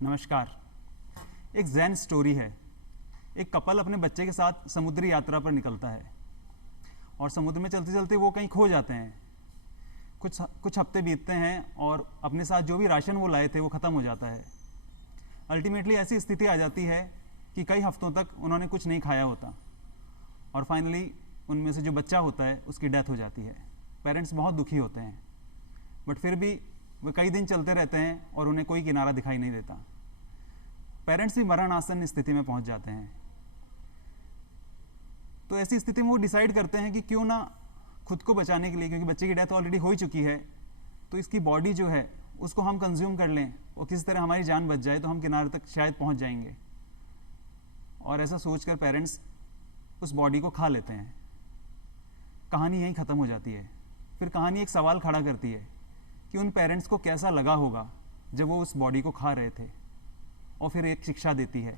नमस्कार। एक जैन स्टोरी है। एक कपल अपने बच्चे के साथ समुद्री यात्रा पर निकलता है और समुद्र में चलते चलते वो कहीं खो जाते हैं। कुछ हफ्ते बीतते हैं और अपने साथ जो भी राशन वो लाए थे वो ख़त्म हो जाता है। अल्टीमेटली ऐसी स्थिति आ जाती है कि कई हफ्तों तक उन्होंने कुछ नहीं खाया होता और फाइनली उनमें से जो बच्चा होता है उसकी डेथ हो जाती है। पेरेंट्स बहुत दुखी होते हैं, बट फिर भी वे कई दिन चलते रहते हैं और उन्हें कोई किनारा दिखाई नहीं देता। पेरेंट्स भी मरणासन स्थिति में पहुंच जाते हैं। तो ऐसी स्थिति में वो डिसाइड करते हैं कि क्यों ना खुद को बचाने के लिए, क्योंकि बच्चे की डेथ ऑलरेडी हो चुकी है, तो इसकी बॉडी जो है उसको हम कंज्यूम कर लें और किसी तरह हमारी जान बच जाए तो हम किनारे तक शायद पहुंच जाएंगे। और ऐसा सोचकर पेरेंट्स उस बॉडी को खा लेते हैं। कहानी यहीं ख़त्म हो जाती है। फिर कहानी एक सवाल खड़ा करती है कि उन पेरेंट्स को कैसा लगा होगा जब वो उस बॉडी को खा रहे थे, और फिर एक शिक्षा देती है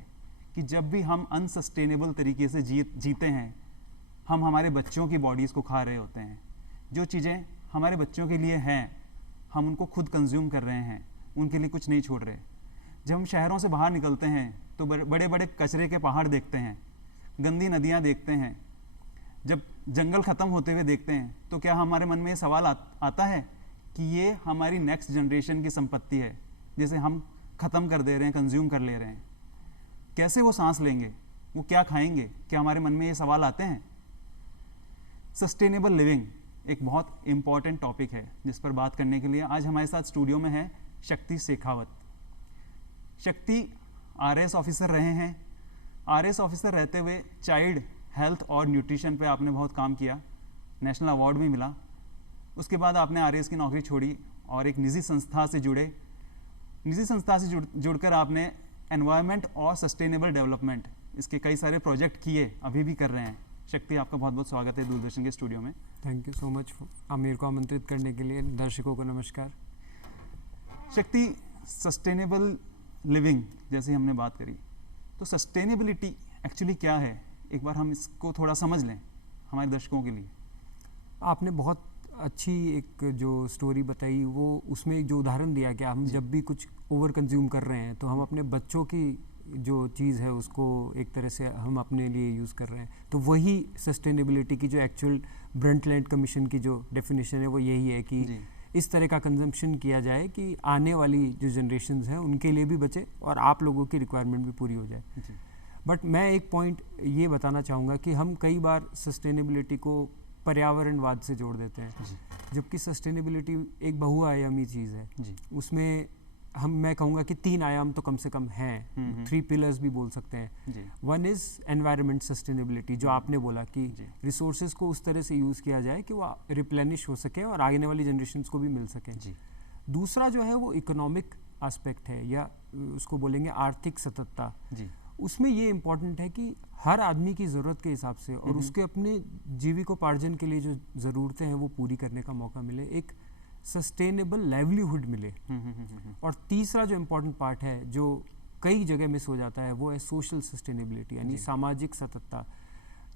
कि जब भी हम अनसस्टेनेबल तरीके से जीते हैं, हम हमारे बच्चों की बॉडीज़ को खा रहे होते हैं। जो चीज़ें हमारे बच्चों के लिए हैं हम उनको खुद कंज्यूम कर रहे हैं, उनके लिए कुछ नहीं छोड़ रहे। जब हम शहरों से बाहर निकलते हैं तो बड़े बड़े कचरे के पहाड़ देखते हैं, गंदी नदियाँ देखते हैं, जब जंगल ख़त्म होते हुए देखते हैं, तो क्या हमारे मन में ये सवाल आता है कि ये हमारी नेक्स्ट जनरेशन की संपत्ति है जिसे हम ख़त्म कर दे रहे हैं, कंज्यूम कर ले रहे हैं? कैसे वो सांस लेंगे, वो क्या खाएंगे? क्या हमारे मन में ये सवाल आते हैं? सस्टेनेबल लिविंग एक बहुत इम्पॉर्टेंट टॉपिक है जिस पर बात करने के लिए आज हमारे साथ स्टूडियो में है शक्ति शेखावत। शक्ति आरएस ऑफिसर रहे हैं। आरएस ऑफिसर रहते हुए चाइल्ड हेल्थ और न्यूट्रिशन पे आपने बहुत काम किया, नेशनल अवार्ड भी मिला। उसके बाद आपने आरएस की नौकरी छोड़ी और एक निजी संस्था से जुड़कर आपने एनवायरनमेंट और सस्टेनेबल डेवलपमेंट इसके कई सारे प्रोजेक्ट किए, अभी भी कर रहे हैं। शक्ति, आपका बहुत बहुत स्वागत है दूरदर्शन के स्टूडियो में। थैंक यू सो मच मेरे को आमंत्रित करने के लिए। दर्शकों को नमस्कार। शक्ति, सस्टेनेबल लिविंग जैसे हमने बात करी, तो सस्टेनेबिलिटी एक्चुअली क्या है? एक बार हम इसको थोड़ा समझ लें हमारे दर्शकों के लिए। आपने बहुत अच्छी एक जो स्टोरी बताई, वो उसमें एक जो उदाहरण दिया कि हम जब भी कुछ ओवर कंज्यूम कर रहे हैं तो हम अपने बच्चों की जो चीज़ है उसको एक तरह से हम अपने लिए यूज़ कर रहे हैं। तो वही सस्टेनेबिलिटी की जो एक्चुअल ब्रंटलैंड कमीशन की जो डेफिनेशन है वो यही है कि इस तरह का कंजम्पशन किया जाए कि आने वाली जो जनरेशन्स हैं उनके लिए भी बचे और आप लोगों की रिक्वायरमेंट भी पूरी हो जाए। बट मैं एक पॉइंट ये बताना चाहूँगा कि हम कई बार सस्टेनेबिलिटी को पर्यावरणवाद से जोड़ देते हैं, जबकि सस्टेनेबिलिटी एक बहुआयामी चीज़ है। उसमें मैं कहूँगा कि 3 आयाम तो कम से कम हैं। 3 पिलर्स भी बोल सकते हैं। वन इज़ एनवायरनमेंट सस्टेनेबिलिटी, जो आपने बोला कि रिसोर्सेज को उस तरह से यूज़ किया जाए कि वो रिप्लेनिश हो सके और आगे वाली जनरेशन्स को भी मिल सके। दूसरा जो है वो इकोनॉमिक एस्पेक्ट है, या उसको बोलेंगे आर्थिक सततता। उसमें ये इम्पॉर्टेंट है कि हर आदमी की ज़रूरत के हिसाब से और उसके अपने जीविकोपार्जन के लिए जो ज़रूरतें हैं वो पूरी करने का मौका मिले, एक सस्टेनेबल लाइवलीहुड मिले। और तीसरा जो इम्पोर्टेंट पार्ट है जो कई जगह मिस हो जाता है वो है सोशल सस्टेनेबिलिटी, यानी सामाजिक सततता,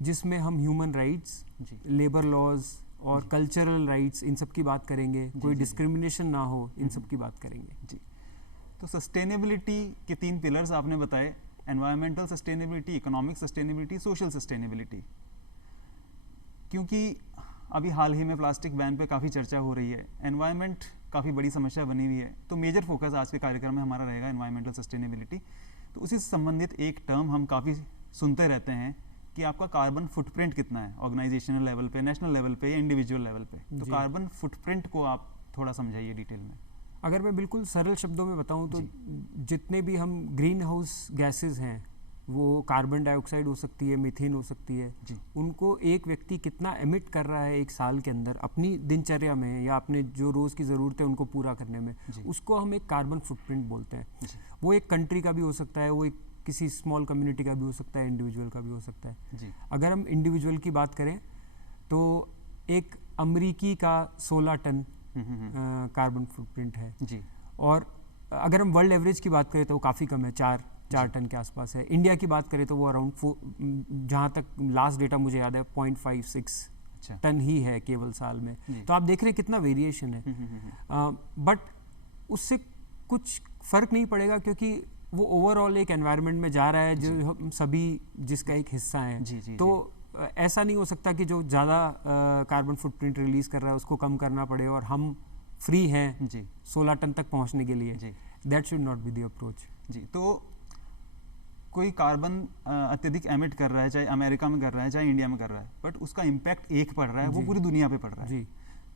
जिसमें हम ह्यूमन राइट्स, लेबर लॉज और कल्चरल राइट्स, इन सब की बात करेंगे। कोई डिस्क्रिमिनेशन ना हो, इन सब की बात करेंगे। तो सस्टेनेबिलिटी के 3 पिलर्स आपने बताए, environmental sustainability, economic sustainability, social sustainability. क्योंकि अभी हाल ही में प्लास्टिक बैन पे काफ़ी चर्चा हो रही है, एनवायरनमेंट काफ़ी बड़ी समस्या बनी हुई है, तो मेजर फोकस आज के कार्यक्रम में हमारा रहेगा एनवायरमेंटल सस्टेनेबिलिटी। तो उसी से संबंधित एक टर्म हम काफ़ी सुनते रहते हैं कि आपका कार्बन फुटप्रिंट कितना है, ऑर्गेनाइजेशनल लेवल पे, नेशनल लेवल पे या इंडिविजुअल लेवल पे। तो कार्बन फुटप्रिंट को आप थोड़ा समझाइए डिटेल में। अगर मैं बिल्कुल सरल शब्दों में बताऊं तो जितने भी हम ग्रीन हाउस गैसेज हैं, वो कार्बन डाइऑक्साइड हो सकती है, मीथेन हो सकती है, उनको एक व्यक्ति कितना एमिट कर रहा है एक साल के अंदर अपनी दिनचर्या में या अपने जो रोज़ की ज़रूरत है उनको पूरा करने में, उसको हम एक कार्बन फुटप्रिंट बोलते हैं। वो एक कंट्री का भी हो सकता है, वो एक किसी स्मॉल कम्युनिटी का भी हो सकता है, इंडिविजुअल का भी हो सकता है। अगर हम इंडिविजुअल की बात करें तो एक अमरीकी का 16 टन कार्बन फुटप्रिंट है। और अगर हम वर्ल्ड एवरेज की बात करें तो वो काफ़ी कम है, 4 टन के आसपास है। इंडिया की बात करें तो वो अराउंड जहाँ तक लास्ट डेटा मुझे याद है 0.56 टन ही है केवल साल में। तो आप देख रहे हैं कितना वेरिएशन है। बट उससे कुछ फ़र्क नहीं पड़ेगा, क्योंकि वो ओवरऑल एक एनवायरनमेंट में जा रहा है जो हम सभी जिसका एक हिस्सा है। जी, जी, तो ऐसा नहीं हो सकता कि जो ज़्यादा कार्बन फुटप्रिंट रिलीज़ कर रहा है उसको कम करना पड़े और हम फ्री हैं जी 16 टन तक पहुंचने के लिए। जी that should not be the approach. जी। तो कोई कार्बन अत्यधिक एमिट कर रहा है, चाहे अमेरिका में कर रहा है चाहे इंडिया में कर रहा है, बट उसका इम्पैक्ट एक पड़ रहा है, वो जी। पूरी दुनिया पे पड़ रहा है। जी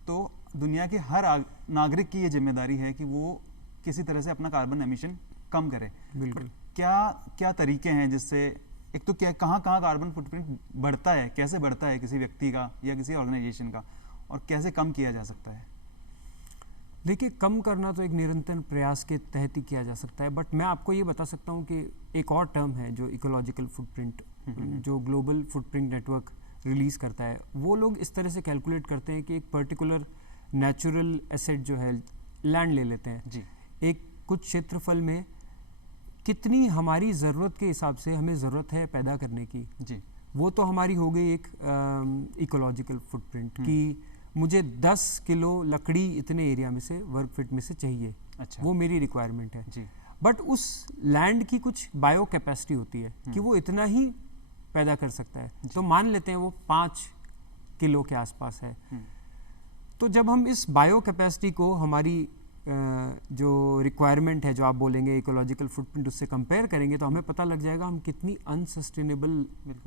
तो दुनिया के हर नागरिक की ये जिम्मेदारी है कि वो किसी तरह से अपना कार्बन एमिशन कम करे। बिल्कुल। क्या क्या तरीके हैं जिससे, एक तो क्या कहाँ कहाँ कार्बन फुटप्रिंट बढ़ता है, कैसे बढ़ता है किसी व्यक्ति का या किसी ऑर्गेनाइजेशन का, और कैसे कम किया जा सकता है? देखिए, कम करना तो एक निरंतर प्रयास के तहत ही किया जा सकता है, बट मैं आपको ये बता सकता हूँ कि एक और टर्म है जो इकोलॉजिकल फुटप्रिंट, जो ग्लोबल फुटप्रिंट नेटवर्क रिलीज़ करता है। वो लोग इस तरह से कैलकुलेट करते हैं कि एक पर्टिकुलर नेचुरल एसेट जो है, लैंड ले लेते हैं जी एक कुछ क्षेत्रफल में, कितनी हमारी ज़रूरत के हिसाब से हमें ज़रूरत है पैदा करने की, जी वो तो हमारी हो गई एक इकोलॉजिकल फुटप्रिंट कि मुझे 10 किलो लकड़ी इतने एरिया में से, वर्क फिट में से चाहिए। अच्छा। वो मेरी रिक्वायरमेंट है। जी बट उस लैंड की कुछ बायो कैपेसिटी होती है कि वो इतना ही पैदा कर सकता है। तो मान लेते हैं वो 5 किलो के आसपास है। तो जब हम इस बायो कैपेसिटी को हमारी जो रिक्वायरमेंट है, जो आप बोलेंगे इकोलॉजिकल फुटप्रिंट, उससे कंपेयर करेंगे तो हमें पता लग जाएगा हम कितनी अनसस्टेनेबल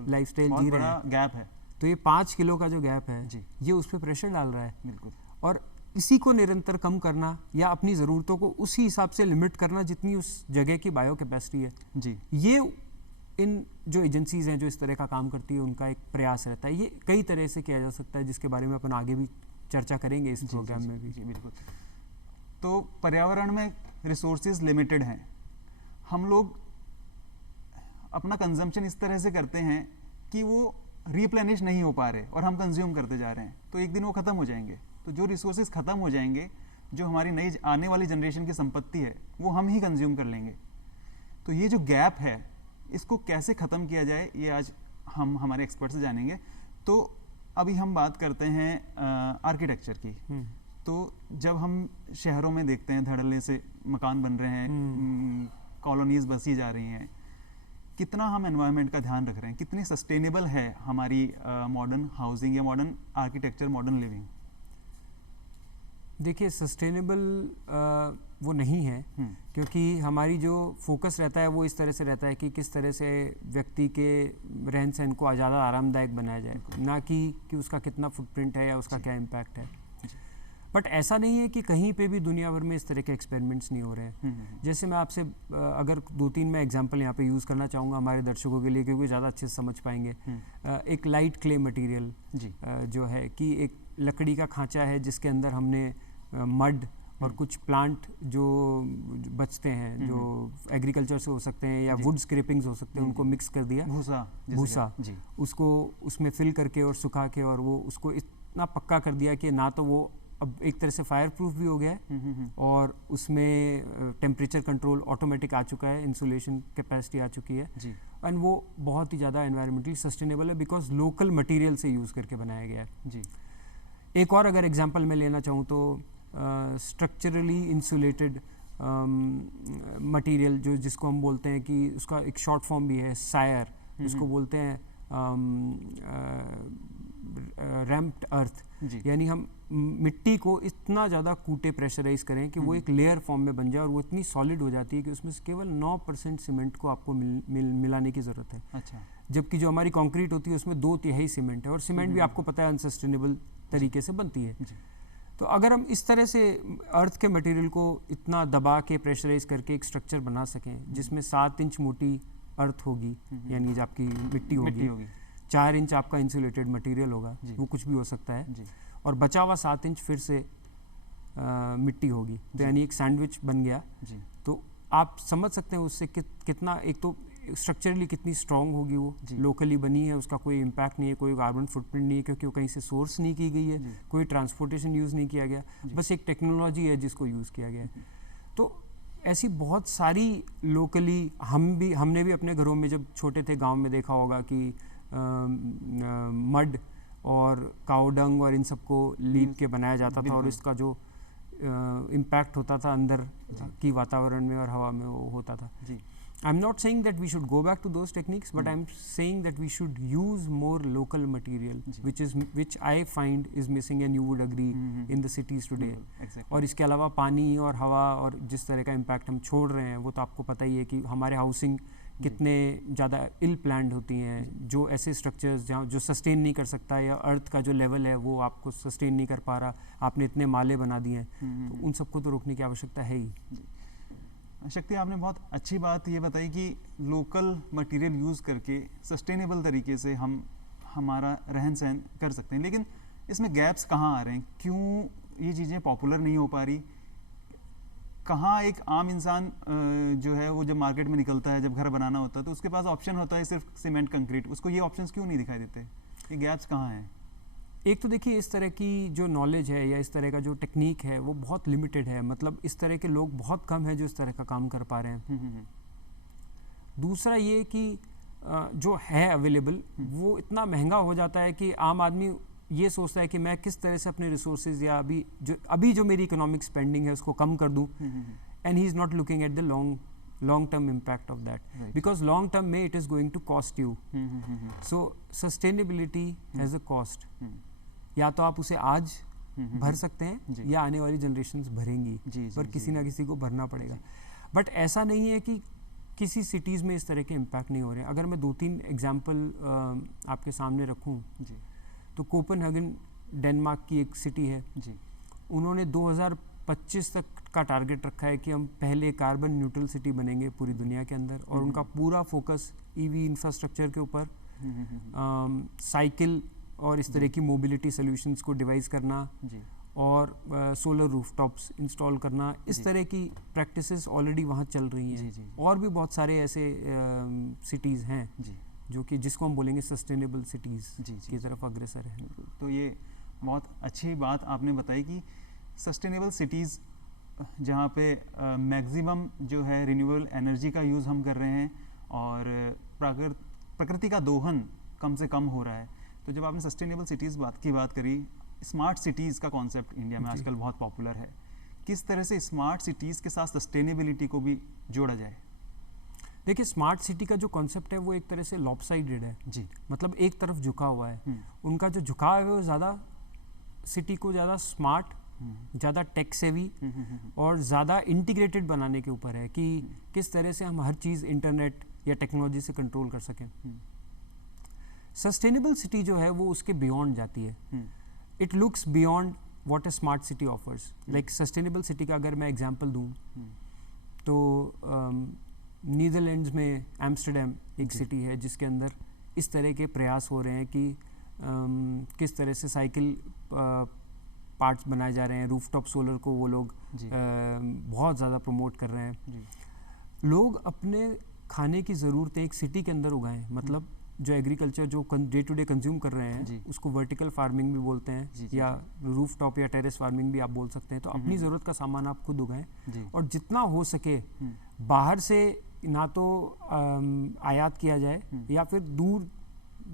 लाइफस्टाइल जी रहे हैं। गैप है। तो ये 5 किलो का जो गैप है जी। ये उस पर प्रेशर डाल रहा है। बिल्कुल। और इसी को निरंतर कम करना या अपनी ज़रूरतों को उसी हिसाब से लिमिट करना जितनी उस जगह की बायो कैपेसिटी है, जी ये इन जो एजेंसीज हैं जो इस तरह का काम करती है उनका एक प्रयास रहता है। ये कई तरह से किया जा सकता है, जिसके बारे में अपन आगे भी चर्चा करेंगे इस प्रोग्राम में भी। जी बिल्कुल। तो पर्यावरण में रिसोर्सेज लिमिटेड हैं, हम लोग अपना कंजम्पशन इस तरह से करते हैं कि वो रिप्लेनिश नहीं हो पा रहे और हम कंज्यूम करते जा रहे हैं, तो एक दिन वो ख़त्म हो जाएंगे। तो जो रिसोर्सेज ख़त्म हो जाएंगे, जो हमारी नई आने वाली जनरेशन की संपत्ति है, वो हम ही कंज्यूम कर लेंगे। तो ये जो गैप है, इसको कैसे ख़त्म किया जाए, ये आज हम हमारे एक्सपर्ट से जानेंगे। तो अभी हम बात करते हैं आर्किटेक्चर की। तो जब हम शहरों में देखते हैं धड़ल्ले से मकान बन रहे हैं, कॉलोनीज बसी जा रही हैं, कितना हम एनवायरनमेंट का ध्यान रख रहे हैं, कितनी सस्टेनेबल है हमारी मॉडर्न हाउसिंग या मॉडर्न आर्किटेक्चर, मॉडर्न लिविंग? देखिए, सस्टेनेबल वो नहीं है, क्योंकि हमारी जो फोकस रहता है वो इस तरह से रहता है कि किस तरह से व्यक्ति के रहन सहन को ज़्यादा आरामदायक बनाया जाए, ना कि उसका कितना फुटप्रिंट है या उसका क्या इम्पैक्ट है। बट ऐसा नहीं है कि कहीं पे भी दुनिया भर में इस तरह के एक्सपेरिमेंट्स नहीं हो रहे हैं। जैसे मैं आपसे अगर 2-3 मैं एग्जांपल यहाँ पे यूज़ करना चाहूँगा हमारे दर्शकों के लिए, क्योंकि ज़्यादा अच्छे से समझ पाएंगे। एक लाइट क्ले मटेरियल जो है कि एक लकड़ी का खांचा है जिसके अंदर हमने मड और कुछ प्लांट जो बचते हैं, जो एग्रीकल्चर से हो सकते हैं या वुड स्क्रैपिंग्स हो सकते हैं, उनको मिक्स कर दिया, भूसा उसको उसमें फिल करके और सुखा के, और वो उसको इतना पक्का कर दिया कि ना तो वो अब एक तरह से फायर प्रूफ भी हो गया है और उसमें टेम्परेचर कंट्रोल ऑटोमेटिक आ चुका है, इंसुलेशन कैपेसिटी आ चुकी है, एंड वो बहुत ही ज़्यादा एनवायरमेंटली सस्टेनेबल है बिकॉज लोकल मटेरियल से यूज़ करके बनाया गया है। जी। एक और अगर एग्जांपल मैं लेना चाहूँ तो स्ट्रक्चरली इंसुलेटेड मटेरियल जो जिसको हम बोलते हैं कि उसका एक शॉर्ट फॉर्म भी है सायर, जिसको बोलते हैं रैम्प्ड अर्थ, यानी हम मिट्टी को इतना ज़्यादा कूटे, प्रेशराइज करें कि वो एक लेयर फॉर्म में बन जाए और वो इतनी सॉलिड हो जाती है कि उसमें केवल 9% सीमेंट को आपको मिलाने की ज़रूरत है। अच्छा। जबकि जो हमारी कंक्रीट होती है उसमें 2/3 सीमेंट है, और सीमेंट भी आपको पता है अनसस्टेनेबल तरीके से बनती है। तो अगर हम इस तरह से अर्थ के मटेरियल को इतना दबा के प्रेशराइज करके एक स्ट्रक्चर बना सकें जिसमें 7 इंच मोटी अर्थ होगी, यानी जो आपकी मिट्टी होगी, 4 इंच आपका इंसुलेटेड मटेरियल होगा, वो कुछ भी हो सकता है, और बचा हुआ 7 इंच फिर से मिट्टी होगी, तो यानी एक सैंडविच बन गया। तो आप समझ सकते हैं उससे कितना, एक तो स्ट्रक्चरली कितनी स्ट्रॉन्ग होगी, वो लोकली बनी है, उसका कोई इम्पैक्ट नहीं है, कोई कार्बन फुटप्रिंट नहीं है, क्योंकि वो कहीं से सोर्स नहीं की गई है, कोई ट्रांसपोर्टेशन यूज़ नहीं किया गया, बस एक टेक्नोलॉजी है जिसको यूज़ किया गया है। तो ऐसी बहुत सारी लोकली हमने भी अपने घरों में जब छोटे थे गांव में देखा होगा कि मड और काउडंग और इन सबको लीप के बनाया जाता था, और इसका जो इम्पैक्ट होता था अंदर की वातावरण में और हवा में वो होता था। I'm not saying that we should go back to those techniques, but I'm saying that we should use more local material, which I find is missing, and you would agree in the cities today. Exactly. और इसके अलावा पानी और हवा और जिस तरह का इम्पैक्ट हम छोड़ रहे हैं, वो तो आपको पता ही है कि हमारे हाउसिंग कितने ज़्यादा इल प्लान्ड होती हैं, जो ऐसे स्ट्रक्चर्स जहाँ जो सस्टेन नहीं कर सकता, या अर्थ का जो लेवल है वो आपको सस्टेन नहीं कर पा रहा, आपने इतने माले बना दिए हैं, तो उन सबको तो रोकने की आवश्यकता है ही। शक्ति, आपने बहुत अच्छी बात ये बताई कि लोकल मटेरियल यूज़ करके सस्टेनेबल तरीके से हम हमारा रहन सहन कर सकते हैं, लेकिन इसमें गैप्स कहाँ आ रहे हैं? क्यों ये चीज़ें पॉपुलर नहीं हो पा रही? कहाँ एक आम इंसान जो है वो जब मार्केट में निकलता है, जब घर बनाना होता है, तो उसके पास ऑप्शन होता है सिर्फ सीमेंट कंक्रीट, उसको ये ऑप्शंस क्यों नहीं दिखाई देते? ये गैप्स कहाँ हैं? एक तो देखिए, इस तरह की जो नॉलेज है या इस तरह का जो टेक्निक है वो बहुत लिमिटेड है, मतलब इस तरह के लोग बहुत कम हैं जो इस तरह का काम कर पा रहे हैं। दूसरा ये कि जो है अवेलेबल वो इतना महंगा हो जाता है कि आम आदमी ये सोचता है कि मैं किस तरह से अपने रिसोर्सेज या अभी जो मेरी इकोनॉमिक स्पेंडिंग है उसको कम कर दूं, and he is not looking at the long term impact of that, because long term में it is going to cost you. So sustainability has a cost. या तो आप उसे आज भर सकते हैं या आने वाली जनरेशंस भरेंगी, पर किसी ना किसी को भरना पड़ेगा। बट ऐसा नहीं है कि किसी सिटीज़ में इस तरह के इम्पैक्ट नहीं हो रहे हैं। अगर मैं 2-3 एग्जाम्पल आपके सामने रखूं, तो कोपेनहेगन डेनमार्क की एक सिटी है, उन्होंने 2025 तक का टारगेट रखा है कि हम पहले कार्बन न्यूट्रल सिटी बनेंगे पूरी दुनिया के अंदर, और उनका पूरा फोकस ईवी इंफ्रास्ट्रक्चर के ऊपर, साइकिल और इस तरह की मोबिलिटी सॉल्यूशंस को डिवाइस करना, और सोलर रूफटॉप्स इंस्टॉल करना, इस तरह की प्रैक्टिसेस ऑलरेडी वहाँ चल रही हैं। और भी बहुत सारे ऐसे सिटीज़ हैं जो कि जिसको हम बोलेंगे सस्टेनेबल सिटीज़ की तरफ अग्रसर है। तो ये बहुत अच्छी बात आपने बताई कि सस्टेनेबल सिटीज़ जहाँ पे मैक्सिमम जो है रिन्यूएबल एनर्जी का यूज़ हम कर रहे हैं और प्रकृति का दोहन कम से कम हो रहा है। तो जब आपने सस्टेनेबल सिटीज़ की बात करी, स्मार्ट सिटीज़ का कॉन्सेप्ट इंडिया में आजकल बहुत पॉपुलर है। किस तरह से स्मार्ट सिटीज़ के साथ सस्टेनेबिलिटी को भी जोड़ा जाए? देखिए, स्मार्ट सिटी का जो कॉन्सेप्ट है वो एक तरह से लॉपसाइडेड है जी, मतलब एक तरफ झुका हुआ है। उनका जो झुकाव है वो ज़्यादा सिटी को ज़्यादा स्मार्ट, ज़्यादा टेक सेवी और ज़्यादा इंटीग्रेटेड बनाने के ऊपर है कि किस तरह से हम हर चीज़ इंटरनेट या टेक्नोलॉजी से कंट्रोल कर सकें। सस्टेनेबल सिटी जो है वो उसके बियॉन्ड जाती है। It looks beyond what a smart city offers. Like sustainable city का अगर मैं एग्जांपल दूं, तो नीदरलैंड्स में एम्स्टर्डम एक सिटी है जिसके अंदर इस तरह के प्रयास हो रहे हैं कि किस तरह से साइकिल पार्ट्स बनाए जा रहे हैं। रूफटॉप सोलर को वो लोग बहुत ज़्यादा प्रमोट कर रहे हैं। लोग अपने खाने की ज़रूरतें एक सिटी के अंदर उगाएं, मतलब जो एग्रीकल्चर जो डे टू डे कंज्यूम कर रहे हैं उसको वर्टिकल फार्मिंग भी बोलते हैं, या रूफटॉप या टेरेस फार्मिंग भी आप बोल सकते हैं। तो अपनी ज़रूरत का सामान आप खुद उगाएं और जितना हो सके बाहर से ना तो आयात किया जाए या फिर दूर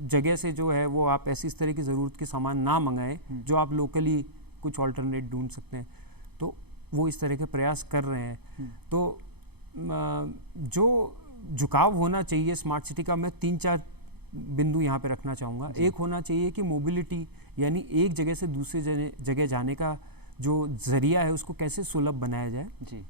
जगह से जो है वो आप ऐसी इस तरह की ज़रूरत के सामान ना मंगाएं जो आप लोकली कुछ ऑल्टरनेट ढूंढ सकते हैं। तो वो इस तरह के प्रयास कर रहे हैं। तो जो झुकाव होना चाहिए स्मार्ट सिटी का, मैं 3-4 बिंदु यहाँ पे रखना चाहूँगा। एक होना चाहिए कि मोबिलिटी, यानी एक जगह से दूसरी जगह जाने का जो ज़रिया है उसको कैसे सुलभ बनाया जाए जी।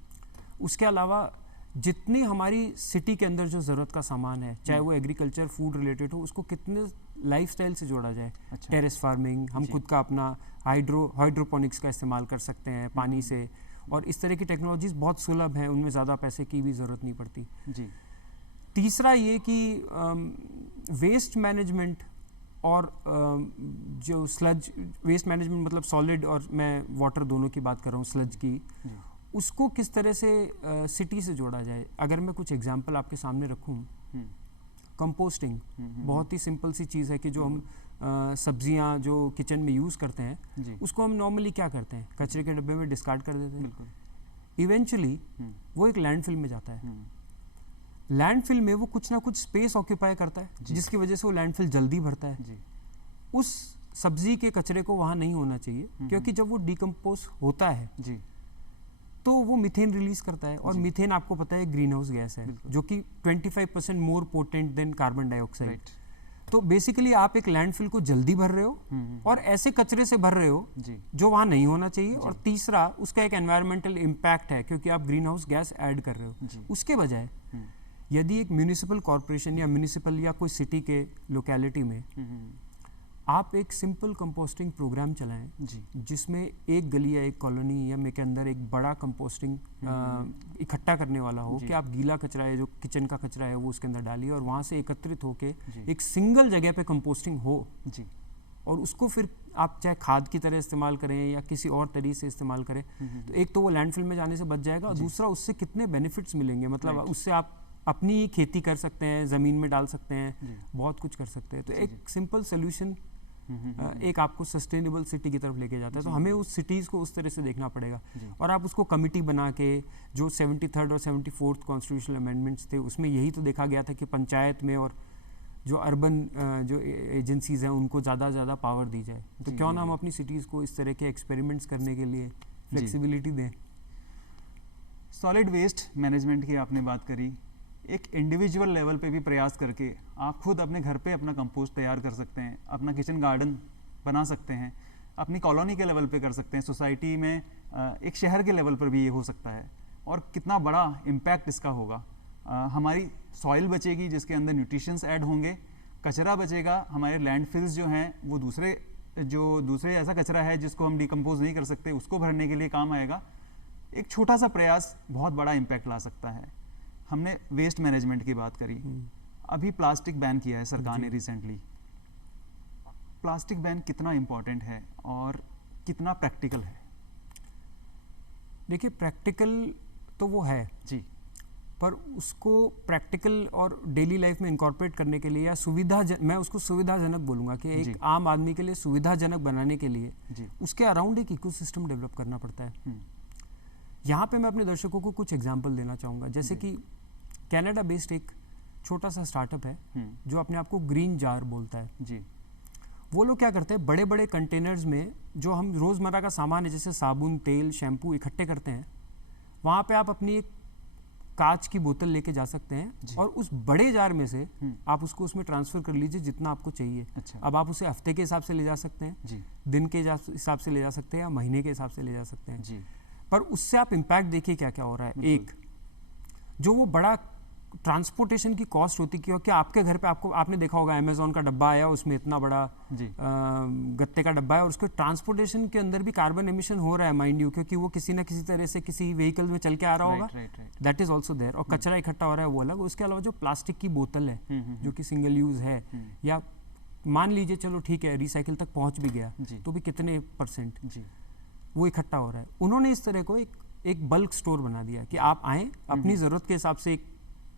उसके अलावा जितनी हमारी सिटी के अंदर जो ज़रूरत का सामान है, चाहे वो एग्रीकल्चर फूड रिलेटेड हो, उसको कितने लाइफस्टाइल से जोड़ा जाए। अच्छा। टेरेस फार्मिंग, हम खुद का अपना हाइड्रोपोनिक्स का इस्तेमाल कर सकते हैं पानी से, और इस तरह की टेक्नोलॉजीज़ बहुत सुलभ हैं, उनमें ज़्यादा पैसे की भी ज़रूरत नहीं पड़ती जी। तीसरा ये कि वेस्ट मैनेजमेंट और जो स्लज वेस्ट मैनेजमेंट, मतलब सॉलिड और मैं वाटर दोनों की बात कर रहा हूँ, स्लज की, उसको किस तरह से सिटी से जोड़ा जाए। अगर मैं कुछ एग्जांपल आपके सामने रखूँ, कंपोस्टिंग बहुत ही सिंपल सी चीज़ है कि जो हम सब्जियां जो किचन में यूज़ करते हैं उसको हम नॉर्मली क्या करते हैं, कचरे के डब्बे में डिस्कार्ड कर देते हैं। इवेंचुअली वो एक लैंडफिल में जाता है। लैंडफिल में वो कुछ ना कुछ स्पेस ऑक्यूपाई करता है जिसकी वजह से वो लैंडफिल जल्दी भरता है। उस सब्जी के कचरे को वहाँ नहीं होना चाहिए, क्योंकि जब वो डिकम्पोज होता है तो तो वो मीथेन रिलीज करता है, और मीथेन आपको पता है ग्रीन हाउस गैस है जो कि 25% more potent then carbon dioxide. तो बेसिकली आप एक लैंडफिल को जल्दी भर रहे हो और ऐसे कचरे से भर रहे हो जो वहाँ नहीं होना चाहिए, और तीसरा उसका एक एनवायरमेंटल इम्पैक्ट है क्योंकि आप ग्रीन हाउस गैस ऐड कर रहे हो। उसके बजाय यदि एक म्यूनिसिपल कॉरपोरेशन या म्यूनिसिपल या कोई सिटी के लोकेलिटी में आप एक सिंपल कंपोस्टिंग प्रोग्राम चलाएं जिसमें एक गली या एक कॉलोनी या में के अंदर एक बड़ा कंपोस्टिंग इकट्ठा करने वाला हो, कि आप गीला कचरा है जो किचन का कचरा है वो उसके अंदर डालिए और वहाँ से एकत्रित होके एक सिंगल जगह पे कंपोस्टिंग हो जी, और उसको फिर आप चाहे खाद की तरह इस्तेमाल करें या किसी और तरीके से इस्तेमाल करें, तो एक तो वो लैंडफिल में जाने से बच जाएगा, और दूसरा उससे कितने बेनिफिट्स मिलेंगे, मतलब उससे आप अपनी ही खेती कर सकते हैं, ज़मीन में डाल सकते हैं, बहुत कुछ कर सकते हैं। तो एक सिंपल सोल्यूशन एक आपको सस्टेनेबल सिटी की तरफ लेके जाता है। तो हमें उस सिटीज़ को उस तरह से देखना पड़ेगा, और आप उसको कमिटी बना के, जो 73rd और 74th कॉन्स्टिट्यूशनल अमेंडमेंट्स थे उसमें यही तो देखा गया था कि पंचायत में और जो अर्बन जो एजेंसीज़ हैं उनको ज़्यादा से ज़्यादा पावर दी जाए। तो क्यों ना हम अपनी सिटीज़ को इस तरह के एक्सपेरिमेंट्स करने के लिए फ्लेक्सिबिलिटी दें। सॉलिड वेस्ट मैनेजमेंट की आपने बात करी, एक इंडिविजुअल लेवल पे भी प्रयास करके आप खुद अपने घर पे अपना कंपोस्ट तैयार कर सकते हैं, अपना किचन गार्डन बना सकते हैं, अपनी कॉलोनी के लेवल पे कर सकते हैं, सोसाइटी में एक शहर के लेवल पर भी ये हो सकता है, और कितना बड़ा इम्पैक्ट इसका होगा। हमारी सॉइल बचेगी जिसके अंदर न्यूट्रिशंस ऐड होंगे, कचरा बचेगा, हमारे लैंडफिल्स जो हैं वो दूसरे ऐसा कचरा है जिसको हम डिकम्पोज नहीं कर सकते उसको भरने के लिए काम आएगा। एक छोटा सा प्रयास बहुत बड़ा इम्पैक्ट ला सकता है। हमने वेस्ट मैनेजमेंट की बात करी, अभी प्लास्टिक बैन किया है सरकार ने रिसेंटली। प्लास्टिक बैन कितना इम्पोर्टेंट है और कितना प्रैक्टिकल है? देखिए, प्रैक्टिकल तो वो है जी, पर उसको प्रैक्टिकल और डेली लाइफ में इंकॉर्पोरेट करने के लिए या मैं उसको सुविधाजनक बोलूँगा कि एक आम आदमी के लिए सुविधाजनक बनाने के लिए उसके अराउंड एक इकोसिस्टम डेवलप करना पड़ता है। यहाँ पे मैं अपने दर्शकों को कुछ एग्जांपल देना चाहूँगा, जैसे कि कनाडा बेस्ड एक छोटा सा स्टार्टअप है जो अपने आप को ग्रीन जार बोलता है जी। वो लोग क्या करते हैं, बड़े बड़े कंटेनर्स में जो हम रोज़मर्रा का सामान है जैसे साबुन, तेल, शैम्पू इकट्ठे करते हैं, वहाँ पे आप अपनी एक कांच की बोतल लेके जा सकते हैं और उस बड़े जार में से आप उसको उसमें ट्रांसफ़र कर लीजिए जितना आपको चाहिए। अच्छा। अब आप उसे हफ्ते के हिसाब से ले जा सकते हैं जी, दिन के हिसाब से ले जा सकते हैं या महीने के हिसाब से ले जा सकते हैं जी। पर उससे आप इम्पैक्ट देखिए क्या क्या हो रहा है। एक, जो वो बड़ा ट्रांसपोर्टेशन की कॉस्ट होती है, क्योंकि आपके घर पे आपने देखा होगा अमेजोन का डब्बा आया, उसमें इतना बड़ा गत्ते का डब्बा है, और उसके ट्रांसपोर्टेशन के अंदर भी कार्बन एमिशन हो रहा है माइंड यू, क्योंकि वो किसी ना किसी तरह से किसी व्हीकल में चल के आ रहा होगा, दैट इज ऑल्सो देयर। और कचरा इकट्ठा हो रहा है वो अलग। उसके अलावा जो प्लास्टिक की बोतल है जो कि सिंगल यूज है, या मान लीजिए चलो ठीक है रिसाइकिल तक पहुंच भी गया तो भी कितने % वो इकट्ठा हो रहा है। उन्होंने इस तरह को एक बल्क स्टोर बना दिया कि आप आएँ अपनी ज़रूरत के हिसाब से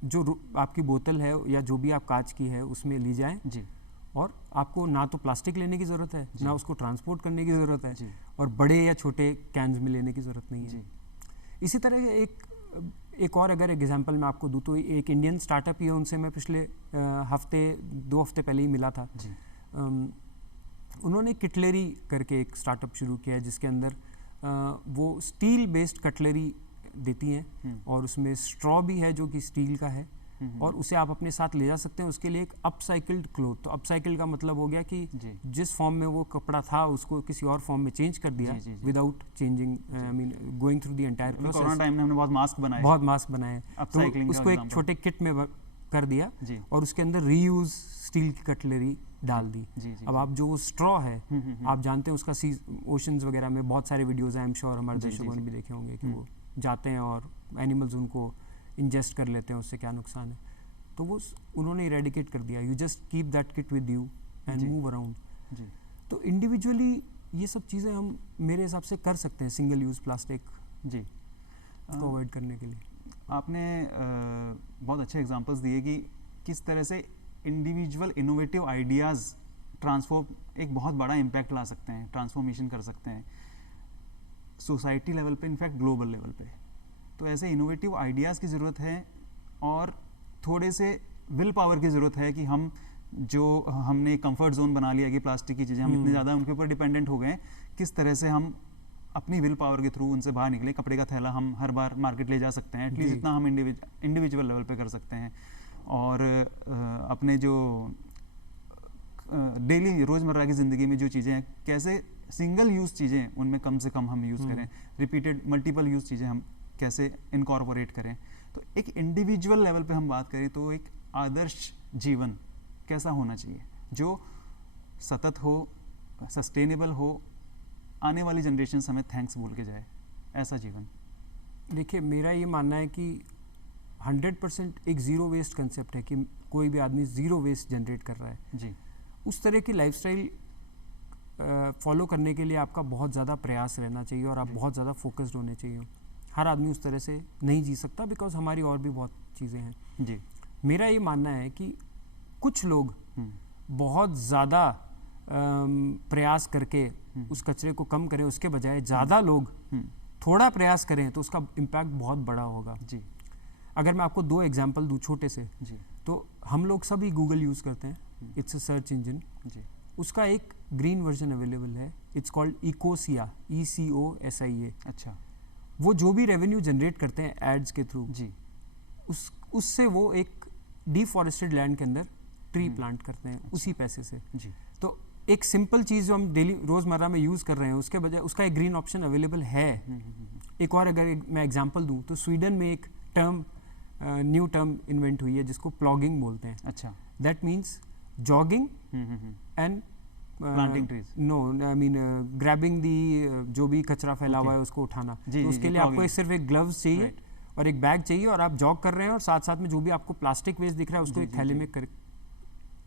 जो आपकी बोतल है या जो भी आप कांच की है उसमें ली जाए जी, और आपको ना तो प्लास्टिक लेने की ज़रूरत है, ना उसको ट्रांसपोर्ट करने की ज़रूरत है, और बड़े या छोटे कैंस में लेने की ज़रूरत नहीं है। इसी तरह एक और अगर एग्जांपल मैं आपको दूँ तो एक इंडियन स्टार्टअप ही है, उनसे मैं पिछले 2 हफ्ते पहले ही मिला था। उन्होंने किटलरी करके एक स्टार्टअप शुरू किया है जिसके अंदर वो स्टील बेस्ड कटलरी देती हैं, और उसमें स्ट्रॉ भी है जो कि स्टील का है, और उसे आप अपने साथ ले जा सकते हैं। उसके लिए एक अपसाइकिल्ड क्लोथ, तो अपसाइकिल का मतलब हो गया कि जिस फॉर्म में वो कपड़ा था उसको किसी और फॉर्म में चेंज कर दिया without changing, I mean going through the entire process. Corona time में हमने बहुत मास्क बनाए, तो उसको एक छोटे किट में कर दिया और उसके अंदर रीयूज स्टील की कटलरी डाल दी। अब आप जो स्ट्रॉ है आप जानते हैं उसका ओशंस वगैरह में बहुत सारे वीडियोज हैं, आई एम श्योर हमारे दर्शकों ने भी देखे होंगे कि वो जाते हैं और एनिमल्स उनको इंजेस्ट कर लेते हैं, उससे क्या नुकसान है। तो वो उन्होंने इरेडिकेट कर दिया, you just keep that kit with you and move around. तो इंडिविजुअली ये सब चीज़ें हम मेरे हिसाब से कर सकते हैं सिंगल यूज़ प्लास्टिक जी को अवॉइड करने के लिए। आपने बहुत अच्छे एग्जांपल्स दिए कि किस तरह से इंडिविजुअल इनोवेटिव आइडियाज़ एक बहुत बड़ा इम्पैक्ट ला सकते हैं, ट्रांसफॉर्मेशन कर सकते हैं सोसाइटी लेवल पे, इनफैक्ट ग्लोबल लेवल पे। तो ऐसे इनोवेटिव आइडियाज़ की ज़रूरत है और थोड़े से विल पावर की ज़रूरत है कि हमने कंफर्ट जोन बना लिया कि प्लास्टिक की चीज़ें हम इतने ज़्यादा उनके ऊपर डिपेंडेंट हो गए, किस तरह से हम अपनी विल पावर के थ्रू उनसे बाहर निकले। कपड़े का थैला हम हर बार मार्केट ले जा सकते हैं, एटलीस्ट जी। इतना हम इंडिविजुअल लेवल पे कर सकते हैं। और अपने जो डेली रोज़मर्रा की ज़िंदगी में जो चीज़ें हैं, कैसे सिंगल यूज़ चीज़ें उनमें कम से कम हम यूज़ करें, रिपीटेड मल्टीपल यूज़ चीज़ें हम कैसे इनकॉर्पोरेट करें। तो एक इंडिविजुअल लेवल पे हम बात करें तो एक आदर्श जीवन कैसा होना चाहिए जो सतत हो, सस्टेनेबल हो, आने वाली जनरेशन हमें थैंक्स बोल के जाए, ऐसा जीवन। देखिए, मेरा ये मानना है कि 100% एक ज़ीरो वेस्ट कंसेप्ट है कि कोई भी आदमी ज़ीरो वेस्ट जनरेट कर रहा है। जी। उस तरह की लाइफस्टाइल फॉलो करने के लिए आपका बहुत ज़्यादा प्रयास रहना चाहिए और आप बहुत ज़्यादा फोकस्ड होने चाहिए। हर आदमी उस तरह से नहीं जी सकता, बिकॉज हमारी और भी बहुत चीज़ें हैं। जी। मेरा ये मानना है कि कुछ लोग बहुत ज़्यादा प्रयास करके उस कचरे को कम करें, उसके बजाय ज़्यादा लोग थोड़ा प्रयास करें तो उसका इम्पैक्ट बहुत बड़ा होगा। जी। अगर मैं आपको 2 एग्जांपल दूँ छोटे से, जी। तो हम लोग सभी गूगल यूज़ करते हैं, इट्स अ सर्च इंजन। जी। उसका एक ग्रीन वर्जन अवेलेबल है, इट्स कॉल्ड इकोसिया, ECOSIA। अच्छा। वो जो भी रेवेन्यू जनरेट करते हैं एड्स के थ्रू, जी। उससे वो एक डिफॉरेस्टेड लैंड के अंदर ट्री प्लांट करते हैं, उसी पैसे से। जी। तो एक सिंपल चीज़ जो हम डेली रोज़मर्रा में यूज़ कर रहे हैं, उसके बजाय उसका एक ग्रीन ऑप्शन अवेलेबल है। एक और अगर मैं एग्जांपल दूं तो स्वीडन में एक न्यू टर्म इन्वेंट हुई है जिसको प्लॉगिंग बोलते हैं। अच्छा। That means jogging and planting trees. No, I mean grabbing the, जो भी कचरा फैला हुआ है उसको उठाना। जी, तो उसके लिए आपको सिर्फ एक ग्लव्स चाहिए और एक बैग चाहिए, और आप जॉग कर रहे हैं और साथ साथ में जो भी आपको प्लास्टिक वेस्ट दिख रहा है उसको एक थैले में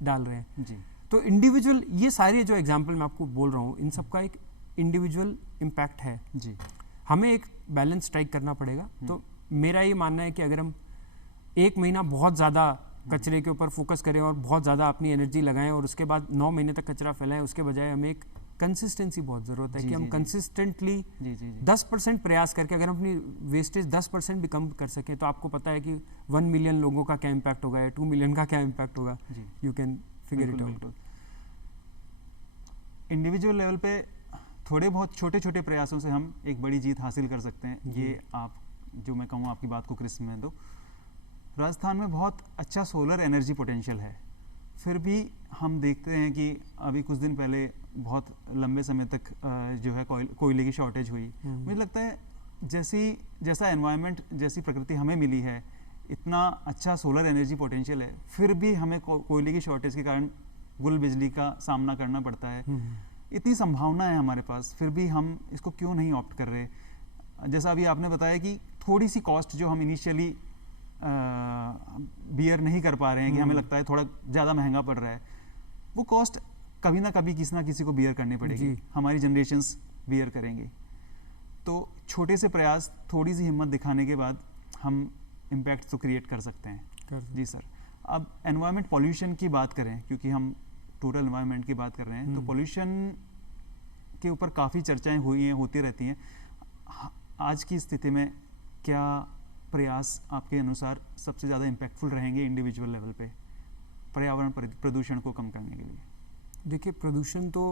डाल रहे हैं। जी। तो इंडिविजुअल, ये सारे जो एग्जाम्पल मैं आपको बोल रहा हूँ, इन सब का एक इंडिविजुअल इम्पैक्ट है। जी। हमें एक बैलेंस स्ट्राइक करना पड़ेगा। तो मेरा ये मानना है कि अगर हम 1 महीना बहुत ज़्यादा कचरे के ऊपर फोकस करें और बहुत ज़्यादा अपनी एनर्जी लगाएं और उसके बाद 9 महीने तक कचरा फैलाएं, उसके बजाय हमें एक कंसिस्टेंसी बहुत ज़रूरत है कि हम कंसिस्टेंटली 10% प्रयास करके अगर हम अपनी वेस्टेज 10% भी कम कर सकें, तो आपको पता है कि 1 मिलियन लोगों का क्या इम्पैक्ट होगा या 2 मिलियन का क्या इम्पैक्ट होगा। You can figure it out. Individual level पे थोड़े बहुत छोटे छोटे प्रयासों से हम एक बड़ी जीत हासिल कर सकते हैं। ये आप, जो मैं कहूँ आपकी बात को क्रिस्प में दो, राजस्थान में बहुत अच्छा सोलर एनर्जी पोटेंशियल है, फिर भी हम देखते हैं कि अभी कुछ दिन पहले बहुत लंबे समय तक जो है कोयले की शॉर्टेज हुई। मुझे लगता है जैसा एनवायरनमेंट, जैसी प्रकृति हमें मिली है, इतना अच्छा सोलर एनर्जी पोटेंशियल है, फिर भी हमें कोयले की शॉर्टेज के कारण गुल बिजली का सामना करना पड़ता है। इतनी संभावना है हमारे पास, फिर भी हम इसको क्यों नहीं ऑप्ट कर रहे। जैसा अभी आपने बताया कि थोड़ी सी कॉस्ट जो हम इनिशियली बियर नहीं कर पा रहे हैं, कि हमें लगता है थोड़ा ज़्यादा महंगा पड़ रहा है, वो कॉस्ट कभी ना कभी किसी ना किसी को बियर करनी पड़ेगी, हमारी जनरेशन्स बियर करेंगे। तो छोटे से प्रयास, थोड़ी सी हिम्मत दिखाने के बाद हम इम्पैक्ट तो क्रिएट कर सकते हैं। जी सर। अब एनवायरनमेंट पॉल्यूशन की बात करें, क्योंकि हम टोटल एनवायरनमेंट की बात कर रहे हैं, तो पॉल्यूशन के ऊपर काफ़ी चर्चाएं हुई हैं, होती रहती हैं। आज की स्थिति में क्या प्रयास आपके अनुसार सबसे ज़्यादा इम्पैक्टफुल रहेंगे इंडिविजुअल लेवल पे पर्यावरण प्रदूषण को कम करने के लिए? देखिए, प्रदूषण तो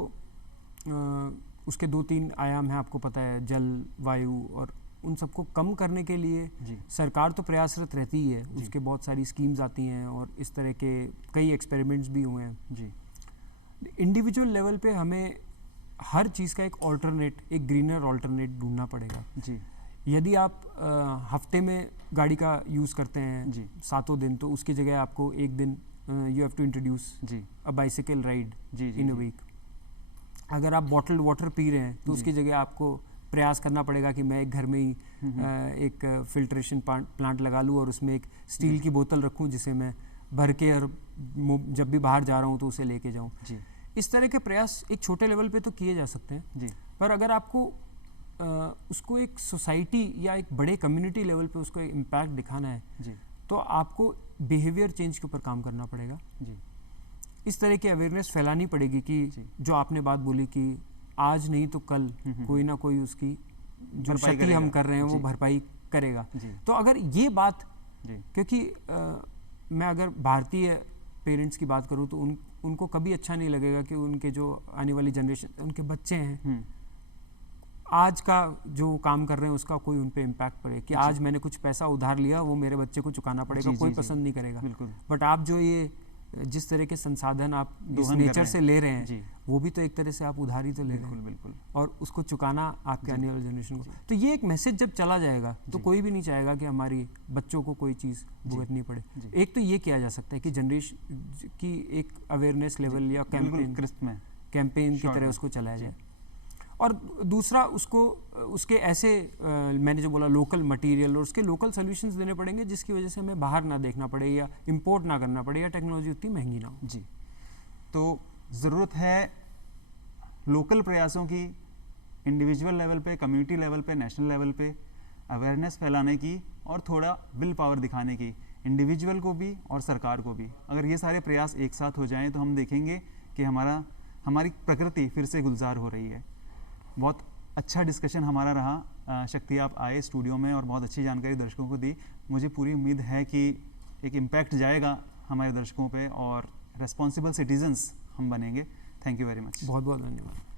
उसके 2-3 आयाम हैं, आपको पता है, जल, वायु, और उन सबको कम करने के लिए सरकार तो प्रयासरत रहती ही है। उसके बहुत सारी स्कीम्स आती हैं और इस तरह के कई एक्सपेरिमेंट्स भी हुए हैं। जी। इंडिविजुअल लेवल पे हमें हर चीज़ का एक ऑल्टरनेट, एक ग्रीनर ऑल्टरनेट ढूंढना पड़ेगा। जी। यदि आप हफ्ते में गाड़ी का यूज़ करते हैं 7 दिन, तो उसकी जगह आपको एक दिन you have to introduce a bicycle ride in a week. अगर आप बॉटल्ड वाटर पी रहे हैं तो उसकी जगह आपको प्रयास करना पड़ेगा कि मैं एक घर में ही एक फिल्ट्रेशन प्लांट लगा लूँ और उसमें एक स्टील की बोतल रखूँ जिसे मैं भर के और जब भी बाहर जा रहा हूँ तो उसे लेके जाऊँ। इस तरह के प्रयास एक छोटे लेवल पे तो किए जा सकते हैं, पर अगर आपको उसको एक सोसाइटी या एक बड़े कम्युनिटी लेवल पे उसको इम्पैक्ट दिखाना है, तो आपको बिहेवियर चेंज के ऊपर काम करना पड़ेगा। इस तरह की अवेयरनेस फैलानी पड़ेगी कि जो आपने बात बोली कि आज नहीं तो कल कोई ना कोई उसकी जो क्षति हम कर रहे हैं वो भरपाई करेगा। तो अगर ये बात, क्योंकि मैं अगर भारतीय पेरेंट्स की बात करूँ तो उनको कभी अच्छा नहीं लगेगा कि उनके जो आने वाली जनरेशन, उनके बच्चे हैं, आज का जो काम कर रहे हैं उसका कोई उन पे इम्पैक्ट पड़े कि आज मैंने कुछ पैसा उधार लिया, वो मेरे बच्चे को चुकाना पड़ेगा, जी, कोई जी, पसंद नहीं करेगा। बिल्कुल। बट आप जो ये जिस तरह के संसाधन आप इस दोहन कर नेचर रहे से हैं। ले रहे हैं, जी। वो भी तो एक तरह से आप उधारी तो ले रहे बिल्कुल हैं, बिल्कुल। और उसको चुकाना आपके आने वाले जनरेशन को। तो ये एक मैसेज जब चला जाएगा तो कोई भी नहीं चाहेगा कि हमारी बच्चों को कोई चीज़ भुगतनी पड़े। एक तो ये किया जा सकता है कि जनरेशन की एक अवेयरनेस लेवल या कैंपेन क्रिस्प में की तरह उसको चलाया जाए। और दूसरा, उसको उसके ऐसे मैंने जो बोला लोकल मटेरियल और उसके लोकल सॉल्यूशंस देने पड़ेंगे जिसकी वजह से हमें बाहर ना देखना पड़े या इंपोर्ट ना करना पड़े या टेक्नोलॉजी उतनी महंगी ना हो। जी। तो ज़रूरत है लोकल प्रयासों की, इंडिविजुअल लेवल पे, कम्युनिटी लेवल पे, नेशनल लेवल पे अवेयरनेस फैलाने की और थोड़ा विल पावर दिखाने की, इंडिविजुअल को भी और सरकार को भी। अगर ये सारे प्रयास एक साथ हो जाएं तो हम देखेंगे कि हमारी प्रकृति फिर से गुलजार हो रही है। बहुत अच्छा डिस्कशन हमारा रहा। शक्ति, आप आए स्टूडियो में और बहुत अच्छी जानकारी दर्शकों को दी। मुझे पूरी उम्मीद है कि एक इम्पैक्ट जाएगा हमारे दर्शकों पे और रेस्पॉन्सिबल सिटीजन्स हम बनेंगे। Thank you very much. बहुत बहुत धन्यवाद।